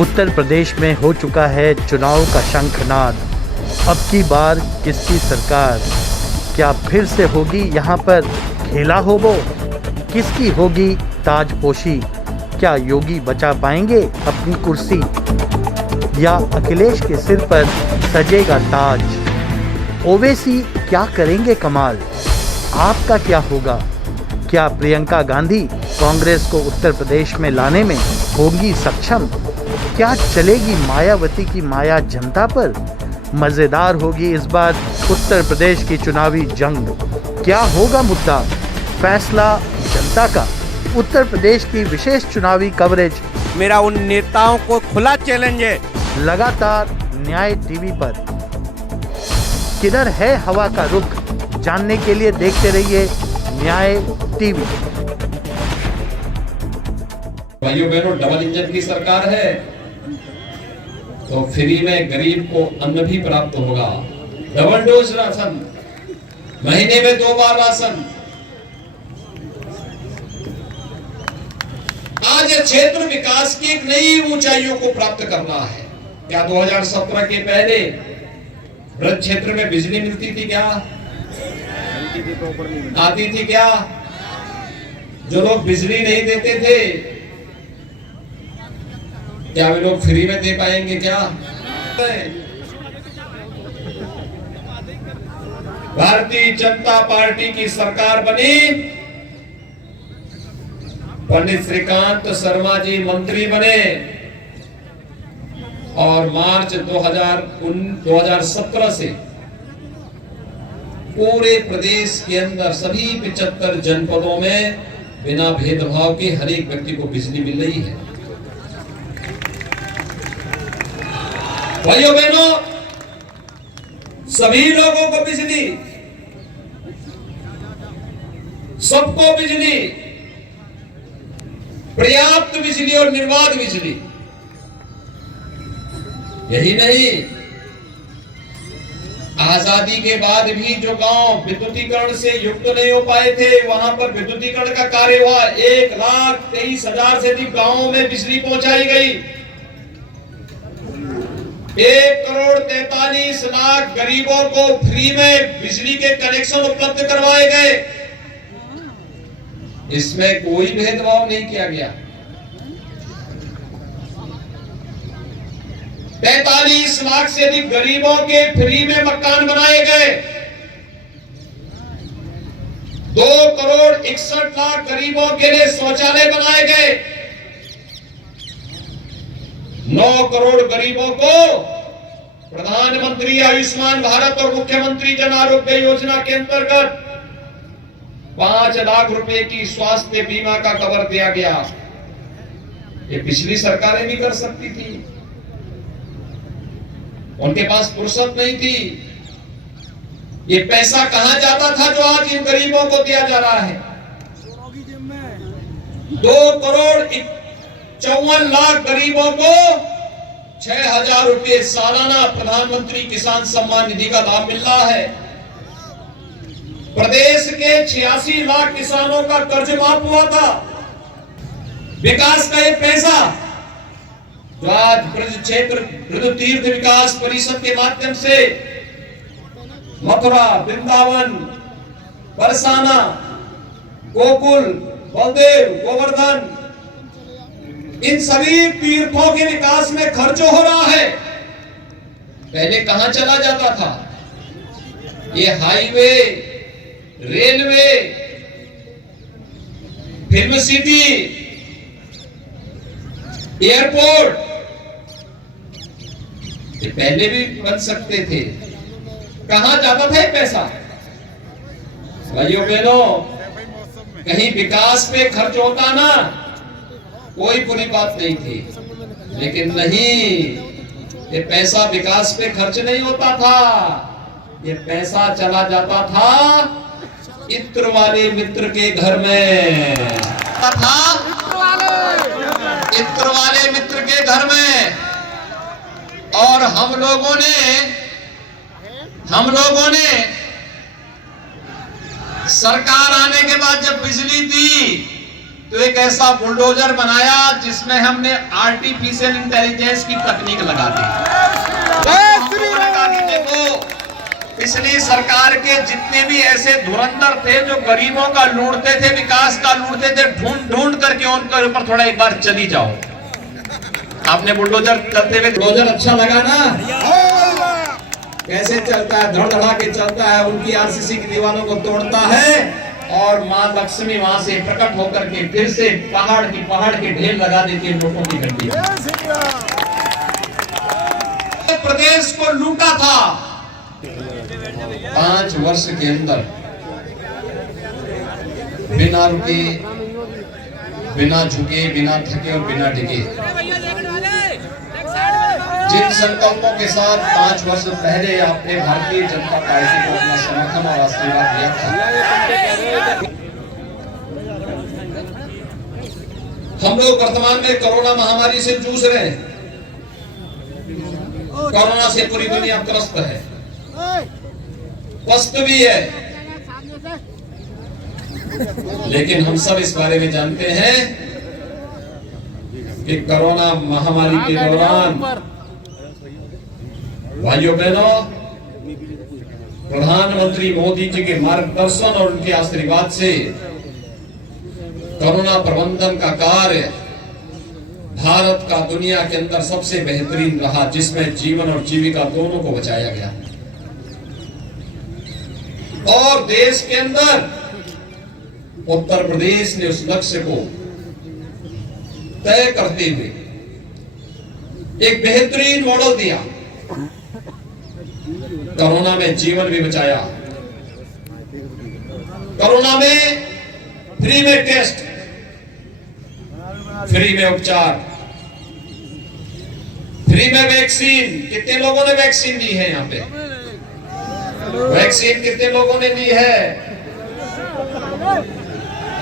उत्तर प्रदेश में हो चुका है चुनाव का शंखनाद। अब की बार किसकी सरकार? क्या फिर से होगी यहाँ पर खेला होबो? किसकी होगी ताजपोशी? क्या योगी बचा पाएंगे अपनी कुर्सी, या अखिलेश के सिर पर सजेगा ताज? ओवैसी क्या करेंगे कमाल? आपका क्या होगा? क्या प्रियंका गांधी कांग्रेस को उत्तर प्रदेश में लाने में होंगी सक्षम? क्या चलेगी मायावती की माया जनता पर? मज़ेदार होगी इस बार उत्तर प्रदेश की चुनावी जंग। क्या होगा मुद्दा? फैसला जनता का। उत्तर प्रदेश की विशेष चुनावी कवरेज मेरा उन नेताओं को खुला चैलेंज है, लगातार न्याय टीवी पर। किधर है हवा का रुख, जानने के लिए देखते रहिए न्याय टीवी। भाइयों बहनों, डबल इंजन की सरकार है तो फ्री में गरीब को अन्न भी प्राप्त होगा। डबल डोज राशन, महीने में 2 बार राशन। आज क्षेत्र विकास की एक नई ऊंचाइयों को प्राप्त करना है। क्या 2017 के पहले ब्रज क्षेत्र में बिजली मिलती थी? क्या आती थी? क्या जो लोग बिजली नहीं देते थे, क्या वे लोग फ्री में दे पाएंगे? क्या भारतीय जनता पार्टी की सरकार बनी, पंडित श्रीकांत शर्मा जी मंत्री बने और मार्च 2017 से पूरे प्रदेश के अंदर सभी 75 जनपदों में बिना भेदभाव के हर एक व्यक्ति को बिजली मिल रही है। भाइयों बहनों, सभी लोगों को बिजली, सबको बिजली, पर्याप्त बिजली और निर्बाध बिजली। यही नहीं, आजादी के बाद भी जो गांव विद्युतीकरण से युक्त नहीं हो पाए थे, वहां पर विद्युतीकरण का कार्य हुआ। 1,23,000 से अधिक गांवों में बिजली पहुंचाई गई। 1,43,00,000 गरीबों को फ्री में बिजली के कनेक्शन उपलब्ध करवाए गए। इसमें कोई भेदभाव नहीं किया गया। 43 लाख से अधिक गरीबों के फ्री में मकान बनाए गए। 2,61,00,000 गरीबों के लिए शौचालय बनाए गए। 9 करोड़ गरीबों को प्रधानमंत्री आयुष्मान भारत और मुख्यमंत्री जन आरोग्य योजना के अंतर्गत 5 लाख रुपए की स्वास्थ्य बीमा का कवर दिया गया। ये पिछली सरकारें भी कर सकती थी, उनके पास फुर्सत नहीं थी। ये पैसा कहां जाता था जो आज इन गरीबों को दिया जा रहा है? 2,54,00,000 गरीबों को 6,000 रुपए सालाना प्रधानमंत्री किसान सम्मान निधि का लाभ मिल रहा है। प्रदेश के 86 लाख किसानों का कर्ज माफ हुआ था। विकास का ये पैसा जो आज ब्रज क्षेत्र ब्रज तीर्थ विकास परिषद के माध्यम से मथुरा, वृंदावन, बरसाना, गोकुल, बलदेव, गोवर्धन, इन सभी तीर्थों के विकास में खर्च हो रहा है। पहले कहां चला जाता था? ये highway, railway, film city, airport, ये पहले भी बन सकते थे। कहां जाता था ये पैसा? भाइयों बहनों, कहीं विकास पे खर्च होता ना, कोई बुरी बात नहीं थी। लेकिन नहीं, ये पैसा विकास पे खर्च नहीं होता था। ये पैसा चला जाता था इत्र वाले मित्र के घर में, इत्र वाले मित्र के घर में। और हम लोगों ने सरकार आने के बाद जब बिजली दी तो एक ऐसा बुलडोजर बनाया जिसमें हमने आर्टिफिशियल इंटेलिजेंस की तकनीक लगा दी। देखो, पिछली सरकार के जितने भी ऐसे धुरंधर थे जो गरीबों का लूटते थे, विकास का लूटते थे, ढूंढ ढूंढ करके उनके ऊपर थोड़ा एक बार चली जाओ। आपने बुलडोजर चलते हुए, बुलडोजर अच्छा लगा ना? कैसे चलता है, धड़ धड़ा के चलता है, उनकी आरसीसी की दीवारों को तोड़ता है और मां लक्ष्मी वहां से प्रकट होकर के फिर से पहाड़ के ढेर लगा देती है नोटों की गड्डी। प्रदेश को लूटा था 5 वर्ष के अंदर, बिना रुके, बिना झुके, बिना थके और बिना डिगे। जिन संकल्पों के साथ 5 वर्ष पहले आपने भारतीय जनता पार्टी को अपना समर्थन और आशीर्वाद दिया था, हम लोग वर्तमान में कोरोना महामारी से जूझ रहे हैं। कोरोना से पूरी दुनिया त्रस्त है, पस्त भी है, लेकिन हम सब इस बारे में जानते हैं कि कोरोना महामारी के दौरान भाइयों बहनों, प्रधानमंत्री मोदी जी के मार्गदर्शन और उनके आशीर्वाद से कोरोना प्रबंधन का कार्य भारत का दुनिया के अंदर सबसे बेहतरीन रहा, जिसमें जीवन और जीविका दोनों को बचाया गया। और देश के अंदर उत्तर प्रदेश ने उस लक्ष्य को तय करते हुए एक बेहतरीन मॉडल दिया, कोरोना में जीवन भी बचाया, कोरोना में फ्री में टेस्ट, फ्री में उपचार, फ्री में वैक्सीन। कितने लोगों ने वैक्सीन ली है? यहाँ पे वैक्सीन कितने लोगों ने ली है?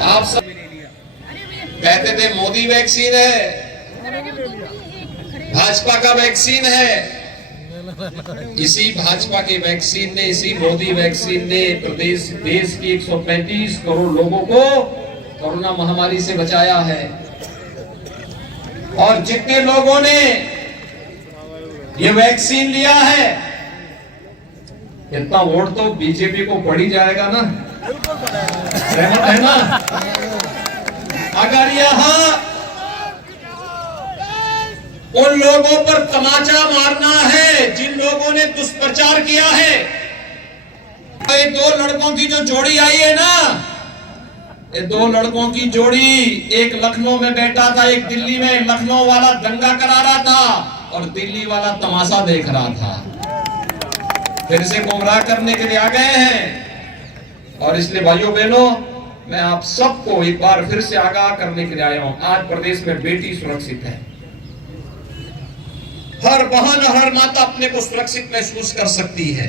आप सब कहते थे मोदी वैक्सीन है, भाजपा का वैक्सीन है। इसी भाजपा के वैक्सीन ने, इसी मोदी वैक्सीन ने देश की 135 करोड़ लोगों को कोरोना महामारी से बचाया है। और जितने लोगों ने ये वैक्सीन लिया है, इतना वोट तो बीजेपी को पड़ ही जाएगा ना? सहमत है ना? अगर यहां उन लोगों पर तमाचा मारना है जिन लोगों ने दुष्प्रचार किया है, ये 2 लड़कों की जो जोड़ी आई है ना, ये 2 लड़कों की जोड़ी, एक लखनऊ में बैठा था, एक दिल्ली में। लखनऊ वाला दंगा करा रहा था और दिल्ली वाला तमाशा देख रहा था। फिर से गुमराह करने के लिए आ गए हैं। और इसलिए भाइयों बहनों, मैं आप सबको एक बार फिर से आगाह करने के लिए आया हूं। आज प्रदेश में बेटी सुरक्षित है, हर बहन, हर माता अपने को सुरक्षित महसूस कर सकती है।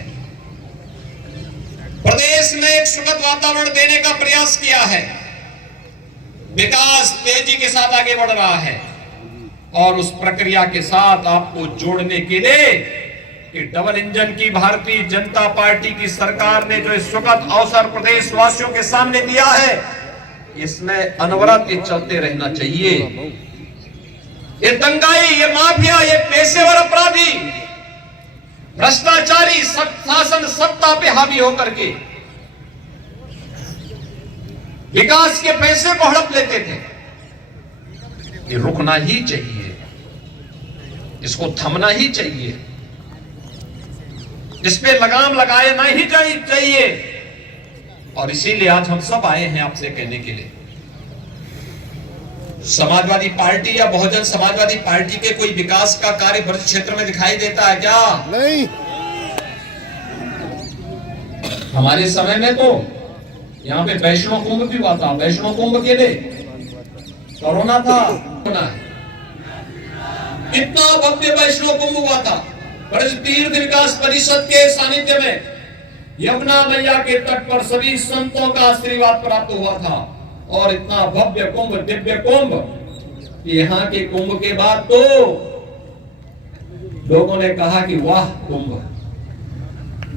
प्रदेश में एक सुखद वातावरण देने का प्रयास किया है। विकास तेजी के साथ आगे बढ़ रहा है और उस प्रक्रिया के साथ आपको जोड़ने के लिए कि डबल इंजन की भारतीय जनता पार्टी की सरकार ने जो इस सुखद अवसर प्रदेशवासियों के सामने दिया है, इसमें अनवरत ये चलते रहना चाहिए। ये दंगाई, ये माफिया, ये पेशेवर अपराधी, भ्रष्टाचारी शासन सत्ता पे हावी होकर के विकास के पैसे को हड़प लेते थे, ये रुकना ही चाहिए, इसको थमना ही चाहिए, इस पे लगाम लगाए ना ही चाहिए। और इसीलिए आज हम सब आए हैं आपसे कहने के लिए, समाजवादी पार्टी या बहुजन समाजवादी पार्टी के कोई विकास का कार्य ब्रज क्षेत्र में दिखाई देता है क्या? नहीं। हमारे समय में तो यहाँ पे वैष्णो कुंभ भी हुआ था। वैष्णो कुंभ के लिए कोरोना था, इतना भव्य वैष्णो कुंभ हुआ था। ब्रज तीर्थ विकास परिषद के सानिध्य में यमुना मैया के तट पर सभी संतों का आशीर्वाद प्राप्त हुआ था और इतना भव्य कुंभ, दिव्य कुंभ, यहाँ के कुंभ के बाद तो लोगों ने कहा कि वाह कुंभ,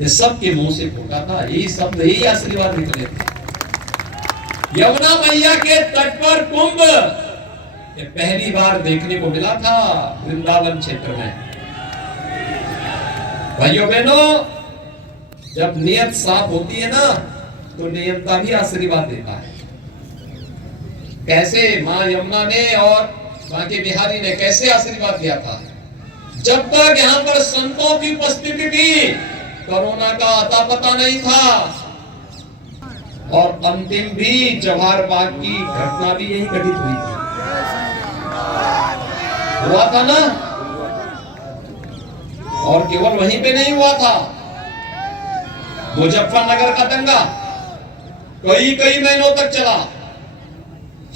ये सबके मुंह से फूटा था, यही शब्द, यही आशीर्वाद निकले थे। यमुना मैया के तट पर कुंभ ये पहली बार देखने को मिला था वृंदावन क्षेत्र में। भाइयों बहनों, जब नियत साफ होती है ना तो नियमता भी आशीर्वाद देता है। कैसे मां यमुना ने और मां के बिहारी ने कैसे आशीर्वाद दिया था? जब तक यहाँ पर संतों की उपस्थिति थी कोरोना का अता पता नहीं था, और अंतिम भी जवाहर बाग की घटना भी यही घटित हुई थी, हुआ था ना। और केवल वहीं पे नहीं हुआ था, मुजफ्फरनगर का दंगा कई महीनों तक चला,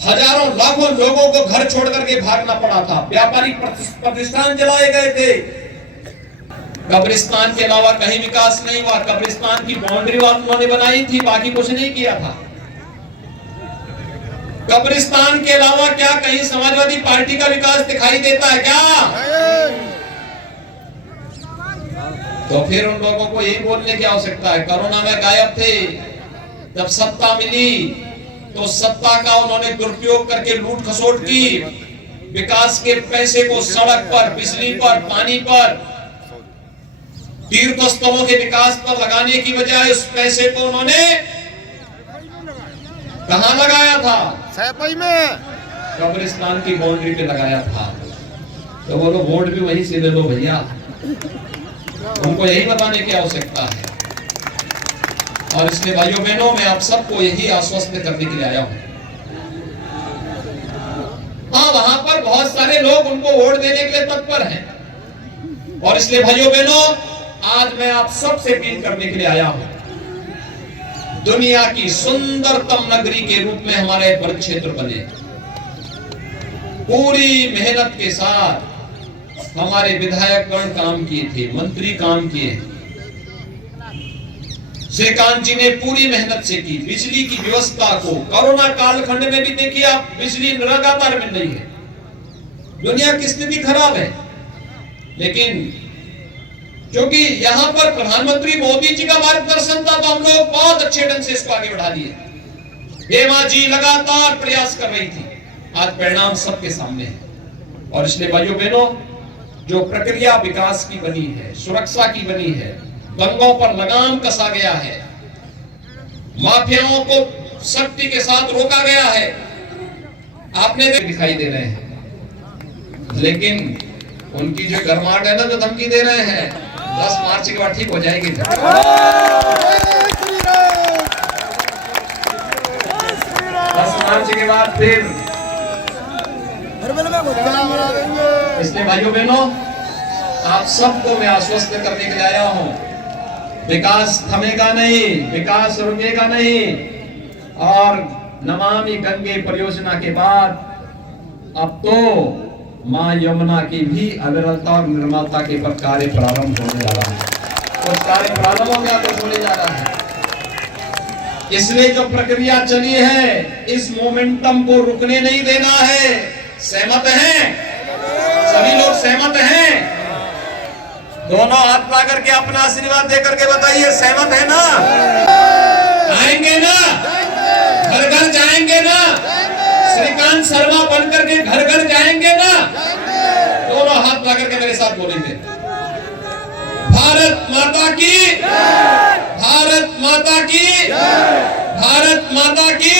हजारों लाखों लोगों को घर छोड़ करके भागना पड़ा था, व्यापारिक प्रतिष्ठान जलाए गए थे, कब्रिस्तान के अलावा कहीं विकास नहीं हुआ। कब्रिस्तान की बाउंड्री वाल उन्होंने बनाई थी, बाकी कुछ नहीं किया था। कब्रिस्तान के अलावा क्या कहीं समाजवादी पार्टी का विकास दिखाई देता है क्या? तो फिर उन लोगों को यही बोलने की आवश्यकता है, कोरोना में गायब थे, जब सत्ता मिली तो सत्ता का उन्होंने दुरुपयोग करके लूट खसोट की, विकास के पैसे को सड़क पर, बिजली पर, पानी पर, तीर्थ स्थलों के विकास पर लगाने की बजाय उस पैसे को उन्होंने कहां लगाया था? सैपई में, कब्रिस्तान की बाउंड्री पे लगाया था। तो बोलो वोट भी वहीं से ले लो भैया, उनको यही बताने की आवश्यकता है। और इसलिए भाइयों बहनों, मैं आप सबको यही आश्वस्त करने के लिए आया हूं। हाँ, वहां पर बहुत सारे लोग उनको वोट देने के लिए तत्पर हैं, और इसलिए भाइयों बहनों, आज मैं आप सबसे अपील करने के लिए आया हूं। दुनिया की सुंदरतम नगरी के रूप में हमारा एक वर्ग क्षेत्र बने, पूरी मेहनत के साथ हमारे विधायकगण काम किए थे, मंत्री काम किए, श्रीकांत जी ने पूरी मेहनत से की। बिजली की व्यवस्था को कोरोना कालखंड में भी देखिए आप, बिजली लगातार मिल रही है। दुनिया की स्थिति खराब है, लेकिन क्योंकि यहाँ पर प्रधानमंत्री मोदी जी का मार्गदर्शन था तो हम लोग बहुत अच्छे ढंग से इसको आगे बढ़ा दिए। हेमा जी लगातार प्रयास कर रही थी, आज परिणाम सबके सामने है। और इसलिए भाइयों बहनों, जो प्रक्रिया विकास की बनी है, सुरक्षा की बनी है, दंगों पर लगाम कसा गया है, माफियाओं को सख्ती के साथ रोका गया है, आपने दिखाई दे रहे हैं। लेकिन उनकी जो गर्माहट है ना, जो धमकी दे रहे हैं, 10 मार्च के बाद ठीक हो जाएगी। 10 मार्च के बाद फिर। इसलिए भाइयों बहनों, आप सबको मैं आश्वस्त करने के लिए आया हूं, विकास थमेगा नहीं, विकास रुकेगा नहीं। और नमामि गंगे परियोजना के बाद अब तो मां यमुना की भी अविरलता और निर्मलता के पर कार्य प्रारंभ होने जा रहा है। उस कार्य प्रारंभ हो गया तो होने जा रहा है। इसलिए जो प्रक्रिया चली है, इस मोमेंटम को रुकने नहीं देना है। सहमत हैं? सभी लोग सहमत हैं? दोनों हाथ ला करके अपना आशीर्वाद दे करके बताइए, सहमत है ना? आएंगे ना? घर घर जाएंगे ना? श्रीकांत शर्मा बन करके घर घर जाएंगे ना? दोनों हाथ ला करके मेरे साथ बोलेंगे, भारत माता की, भारत माता की, भारत माता की।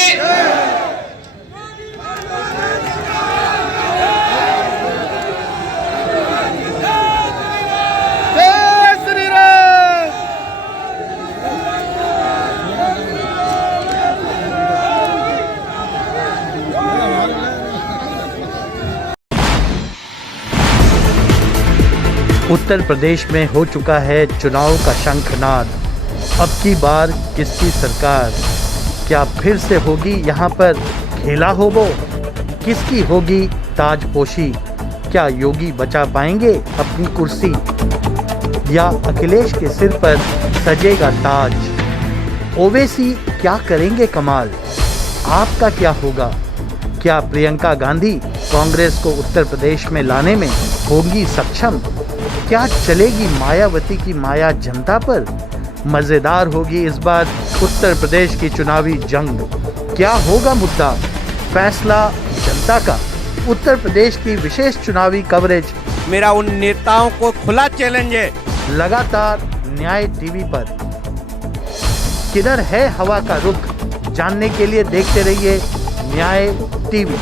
उत्तर प्रदेश में हो चुका है चुनाव का शंखनाद। अब की बार किसकी सरकार? क्या फिर से होगी यहाँ पर खेला हो वो? किसकी होगी ताजपोशी? क्या योगी बचा पाएंगे अपनी कुर्सी, या अखिलेश के सिर पर सजेगा ताज? ओवैसी क्या करेंगे कमाल? आपका क्या होगा? क्या प्रियंका गांधी कांग्रेस को उत्तर प्रदेश में लाने में होंगी सक्षम? क्या चलेगी मायावती की माया जनता पर? मज़ेदार होगी इस बार उत्तर प्रदेश की चुनावी जंग। क्या होगा मुद्दा? फैसला जनता का। उत्तर प्रदेश की विशेष चुनावी कवरेज मेरा उन नेताओं को खुला चैलेंज है। लगातार न्याय टीवी पर। किधर है हवा का रुख, जानने के लिए देखते रहिए न्याय टीवी।